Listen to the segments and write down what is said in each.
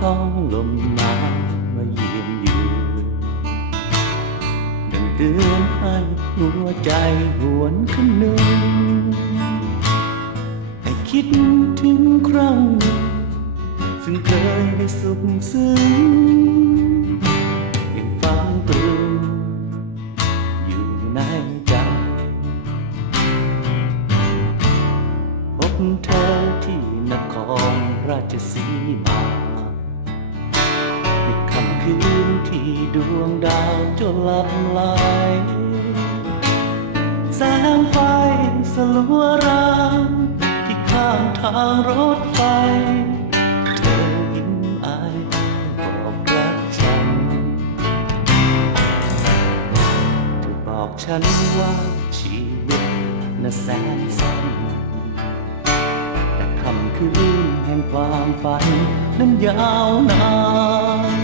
ของลมหนาวมาเยี่ยมเยือนดังเตือนให้หัวใจหวนคำนึงแต่คิดถึงครั้งซึ่งเคยได้สุขซึ้งยังฟังตรึงอยู่ในใจ พบเธอที่นครราชสีมา ดวงดาวจนลับไหลแสงไฟสลัวรางที่ข้างทางรถไฟ เธอยิ้มอายบอกรักฉัน เธอบอกฉันว่าชีวิตน่ะแสนสั้นแต่คำคืนแห่งความฝันนั้นยาวนาน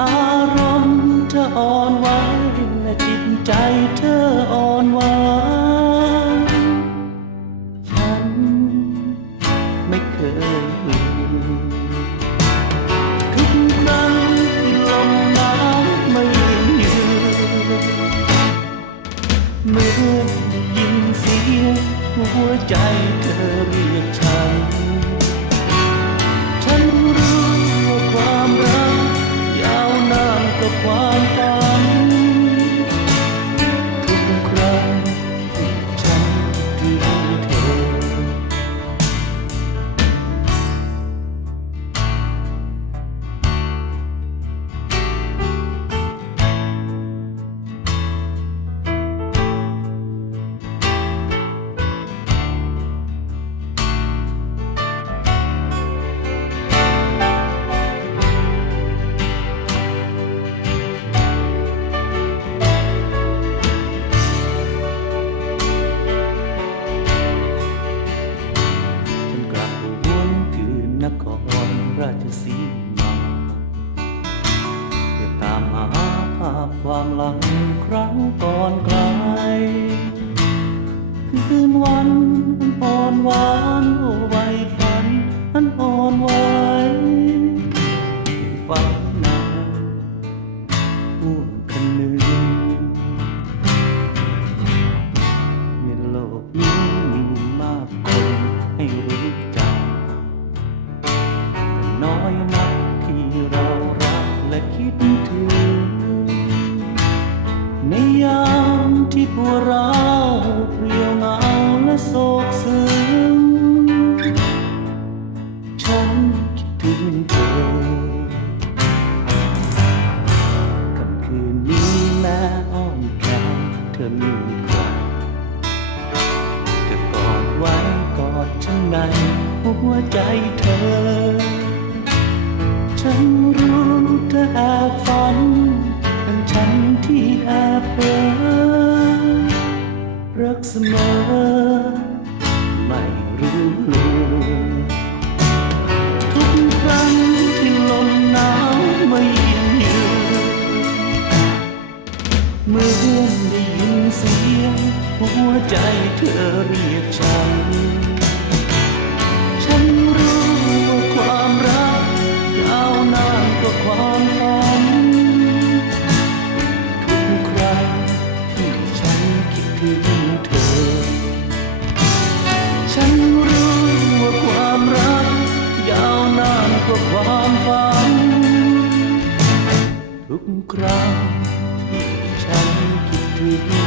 อารมณ์เธออ่อนไหวและจิตใจเธออ่อนหวานฉันไม่เคยลืมทุกครั้งที่ลมหนาวมาเยือนเมื่อยินเสียงหัวใจเธอเรียกฉันา ความหลังครั้งก่อนไกล คืนวันอันอ่อนหวานโอวามที่ปวดร้าเพรียวเงาและโศกซึ้งฉันคิดถึงเธอค่ำคืนนี้แม้อ้อมแขนเธอมีใครจะกอดไว้กอดฉันในหัวใจเธอ ฉันรู้เธอแอบฝันเป็นฉันที่แอบเพ้อ ธอเรียกฉัน ฉันรู้ว่าความรักยาวนานกว่าความฝัน ทุกครั้งที่ฉันคิดถึงเธอ ฉันรู้ว่าความรักยาวนานกว่าความฝัน ทุกครั้งที่ฉันคิดถึง